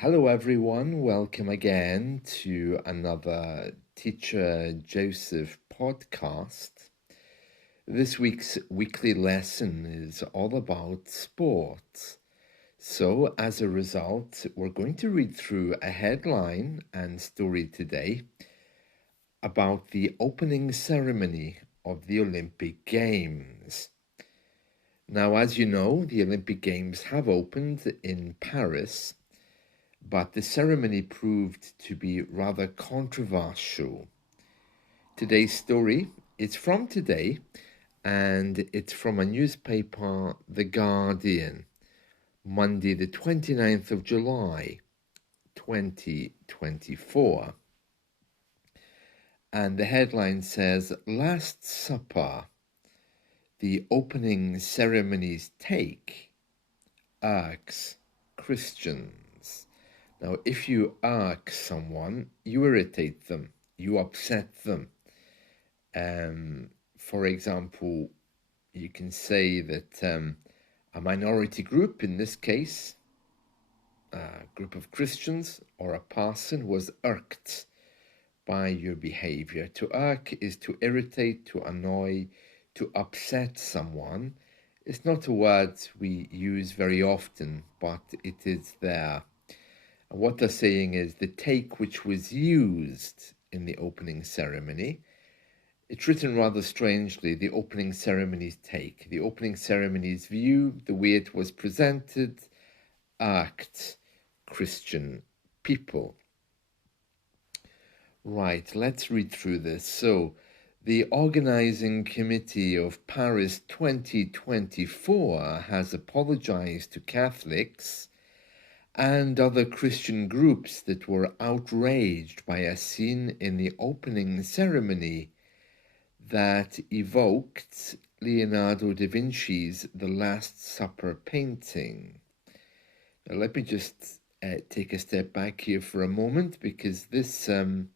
Hello everyone, welcome again to another Teacher Joseph podcast. This week's weekly lesson is all about sport. So as a result, we're going to read through a headline and story today about the opening ceremony of the Olympic Games. Now, as you know, the Olympic Games have opened in Paris, but the ceremony proved to be rather controversial. Today's story is from today, and it's from a newspaper, The Guardian, Monday the 29th of July, 2024. And the headline says, Last Supper, the opening ceremony's take irks Christians. Now, if you irk someone, you irritate them, you upset them. For example, you can say that a minority group, in this case, a group of Christians or a person, was irked by your behavior. To irk is to irritate, to annoy, to upset someone. It's not a word we use very often, but it is there. And what they're saying is the take which was used in the opening ceremony, it's written rather strangely, the opening ceremony's take, the opening ceremony's view, the way it was presented, irked Christian people. Right, let's read through this. So, the organizing committee of Paris 2024 has apologized to Catholics and other Christian groups that were outraged by a scene in the opening ceremony that evoked Leonardo da Vinci's The Last Supper painting. Now, let me just take a step back here for a moment, because this the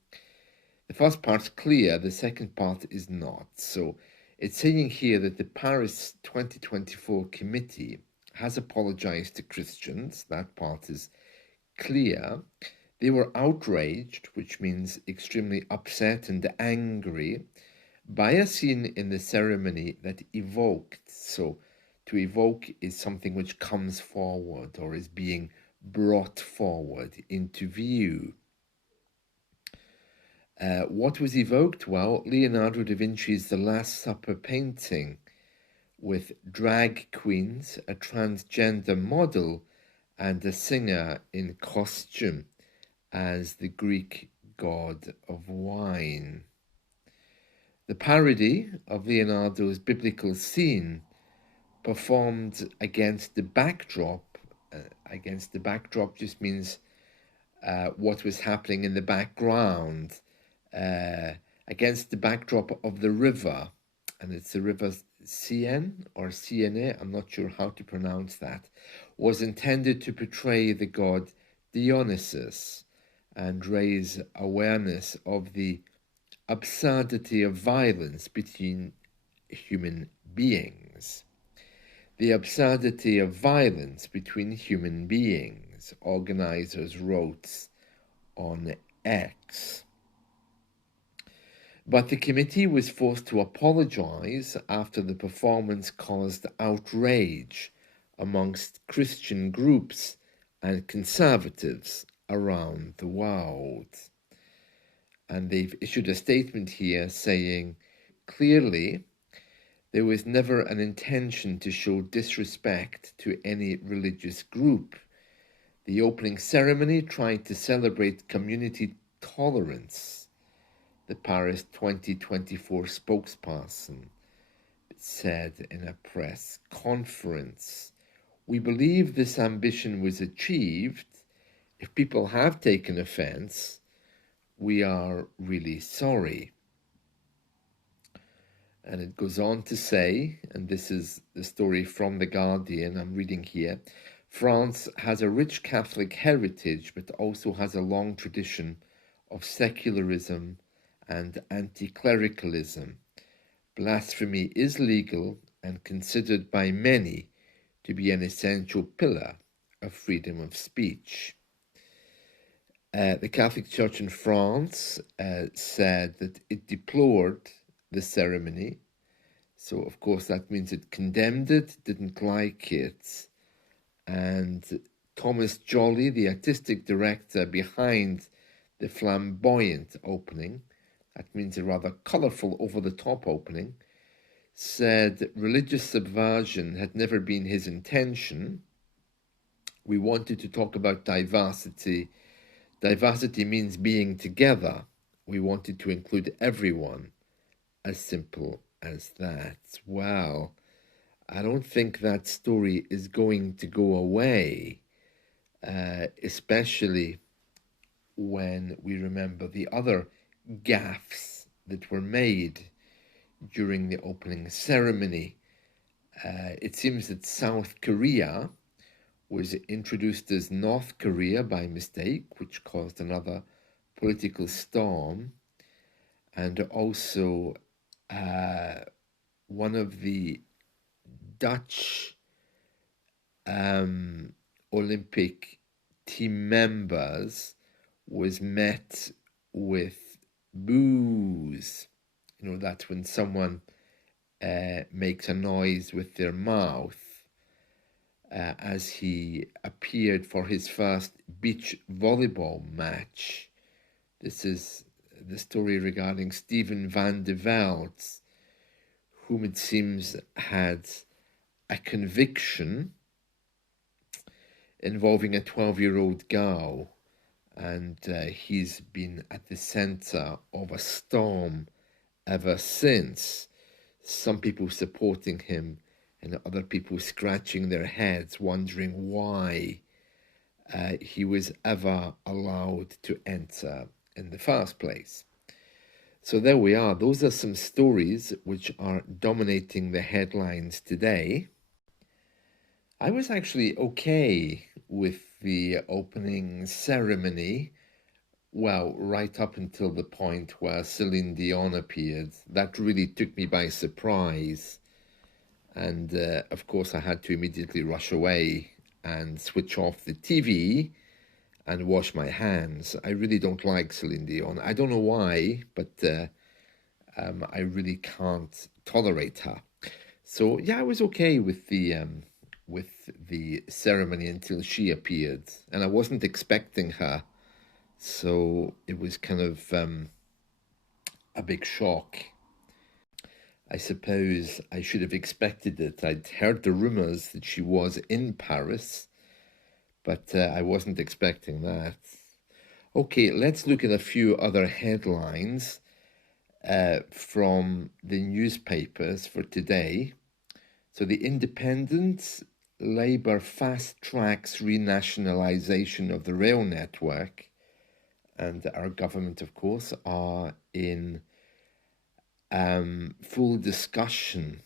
first part's clear, the second part is not. So it's saying here that the Paris 2024 committee has apologized to Christians. That part is clear. They were outraged, which means extremely upset and angry, by a scene in the ceremony that evoked. So to evoke is something which comes forward or is being brought forward into view. What was evoked? Well, Leonardo da Vinci's The Last Supper painting with drag queens, a transgender model, and a singer in costume as the Greek god of wine. The parody of Leonardo's biblical scene, performed against the backdrop just means what was happening in the background, against the backdrop of the river, and it's the river Seine or Siene, I'm not sure how to pronounce that, was intended to portray the god Dionysus and raise awareness of the absurdity of violence between human beings. The absurdity of violence between human beings, organizers wrote on X. But the committee was forced to apologize after the performance caused outrage amongst Christian groups and conservatives around the world. And they've issued a statement here saying, clearly, there was never an intention to show disrespect to any religious group. The opening ceremony tried to celebrate community tolerance, the Paris 2024 spokesperson said in a press conference. We believe this ambition was achieved. If people have taken offense, we are really sorry. And it goes on to say, and this is the story from The Guardian, I'm reading here, France has a rich Catholic heritage, but also has a long tradition of secularism and anti-clericalism. Blasphemy is legal and considered by many to be an essential pillar of freedom of speech. The Catholic Church in France said that it deplored the ceremony. So, of course, that means it condemned it, didn't like it. And Thomas Jolly, the artistic director behind the flamboyant opening, that means a rather colourful, over-the-top opening, said religious subversion had never been his intention. We wanted to talk about diversity. Diversity means being together. We wanted to include everyone. As simple as that. Well, I don't think that story is going to go away, especially when we remember the other gaffes that were made during the opening ceremony. It seems that South Korea was introduced as North Korea by mistake, which caused another political storm. And also one of the Dutch Olympic team members was met with boos. You know, that's when someone makes a noise with their mouth as he appeared for his first beach volleyball match. This is the story regarding Steven van de Velde, whom it seems had a conviction involving a 12-year-old girl, and he's been at the center of a storm ever since. Some people supporting him and other people scratching their heads, wondering why he was ever allowed to enter in the first place. So there we are. Those are some stories which are dominating the headlines today. I was actually okay with the opening ceremony. Well, right up until the point where Celine Dion appeared. That really took me by surprise. And of course, I had to immediately rush away and switch off the TV and wash my hands. I really don't like Celine Dion. I don't know why, but I really can't tolerate her. So yeah, I was okay with the ceremony until she appeared, and I wasn't expecting her, so it was kind of a big shock. I suppose I should have expected it. I'd heard the rumors that she was in Paris, but I wasn't expecting that. Okay, let's look at a few other headlines from the newspapers for today. So the Independent, Labour fast-tracks renationalisation of the rail network, and our government, of course, are in full discussion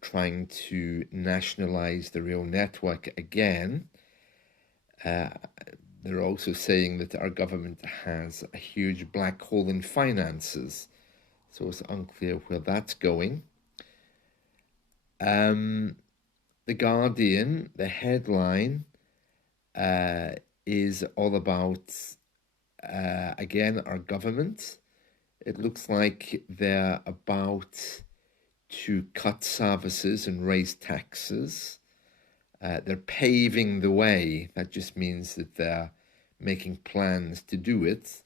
trying to nationalise the rail network again. They're also saying that our government has a huge black hole in finances, so it's unclear where that's going. The Guardian, the headline is all about, again, our government. It looks like they're about to cut services and raise taxes. They're paving the way. That just means that they're making plans to do it.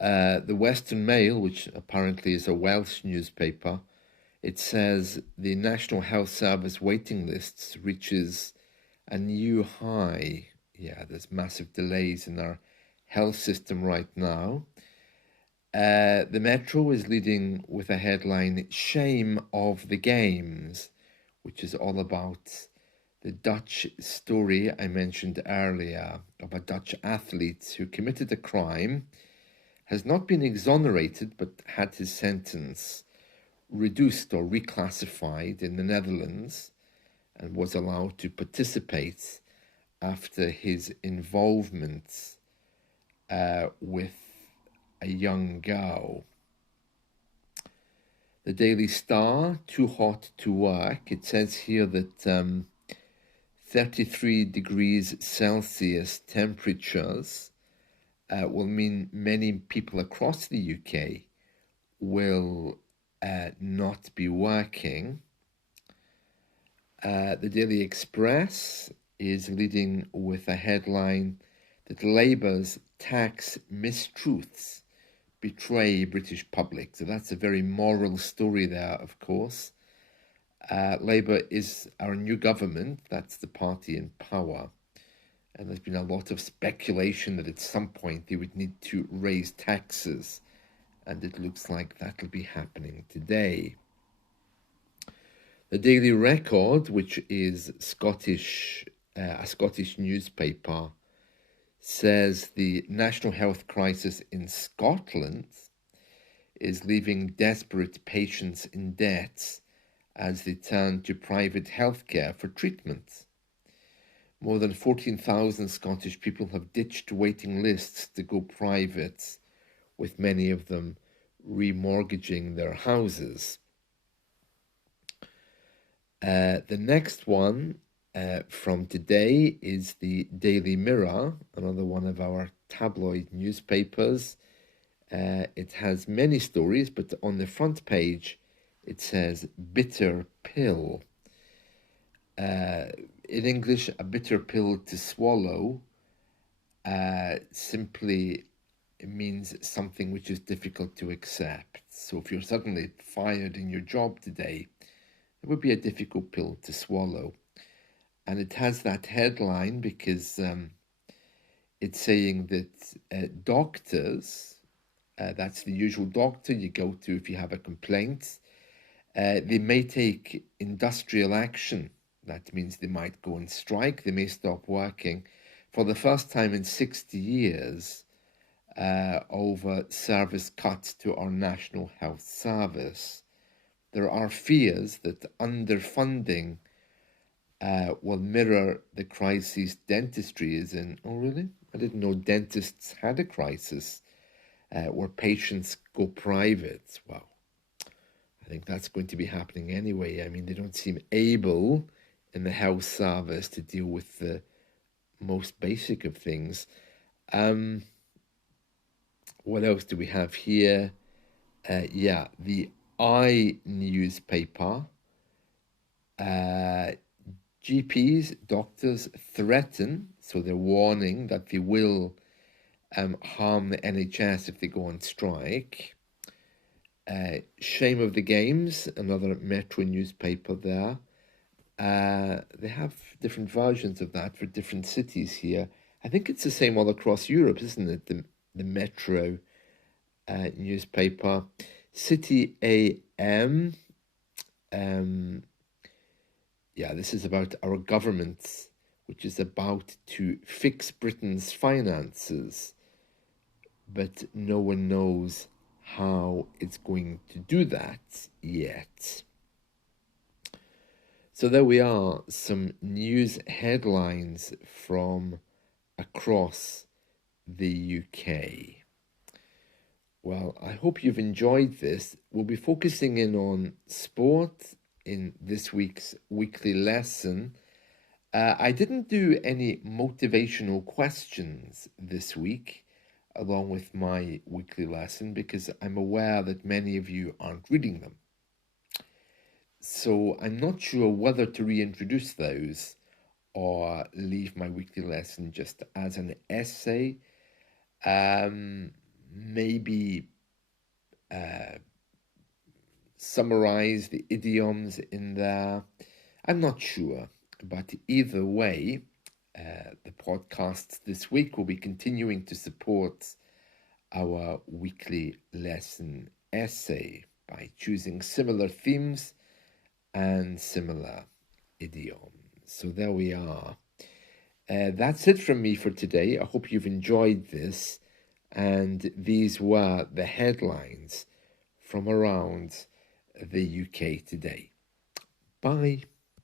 The Western Mail, which apparently is a Welsh newspaper, it says the National Health Service waiting lists reaches a new high. Yeah, there's massive delays in our health system right now. The Metro is leading with a headline, Shame of the Games, which is all about the Dutch story I mentioned earlier of a Dutch athlete who committed a crime, has not been exonerated, but had his sentence reduced or reclassified in the Netherlands and was allowed to participate after his involvement with a young girl. The Daily Star, too hot to work. It says here that 33 degrees Celsius temperatures will mean many people across the UK will not be working. The Daily Express is leading with a headline that Labour's tax mistruths betray British public. So that's a very moral story there, of course. Labour is our new government. That's the party in power. And there's been a lot of speculation that at some point they would need to raise taxes. And it looks like that'll be happening today. The Daily Record, which is a Scottish newspaper, says the national health crisis in Scotland is leaving desperate patients in debt as they turn to private healthcare for treatment. More than 14,000 Scottish people have ditched waiting lists to go private, with many of them remortgaging their houses. The next one from today is the Daily Mirror, another one of our tabloid newspapers. It has many stories, but on the front page it says bitter pill. In English, a bitter pill to swallow simply means something which is difficult to accept. So if you're suddenly fired in your job today, it would be a difficult pill to swallow. And it has that headline because it's saying that doctors, that's the usual doctor you go to if you have a complaint, they may take industrial action. That means they might go on strike, they may stop working for the first time in 60 years over service cuts to our National Health Service. There are fears that underfunding will mirror the crisis dentistry is in. Oh, really? I didn't know dentists had a crisis where patients go private. Well, I think that's going to be happening anyway. I mean, they don't seem able in the health service to deal with the most basic of things. What else do we have here? The I newspaper. GPs, doctors threaten, so they're warning that they will harm the NHS if they go on strike. Shame of the Games, another Metro newspaper there. They have different versions of that for different cities here. I think it's the same all across Europe, isn't it? The Metro newspaper. City AM. This is about our government, which is about to fix Britain's finances, but no one knows how it's going to do that yet. So there we are, some news headlines from across the UK. Well, I hope you've enjoyed this. We'll be focusing in on sport in this week's weekly lesson. I didn't do any motivational questions this week along with my weekly lesson because I'm aware that many of you aren't reading them. So I'm not sure whether to reintroduce those or leave my weekly lesson just as an essay. Maybe summarize the idioms in there. I'm not sure, but either way, the podcasts this week will be continuing to support our weekly lesson essay by choosing similar themes and similar idioms. So there we are. That's it from me for today. I hope you've enjoyed this. And these were the headlines from around the UK today. Bye.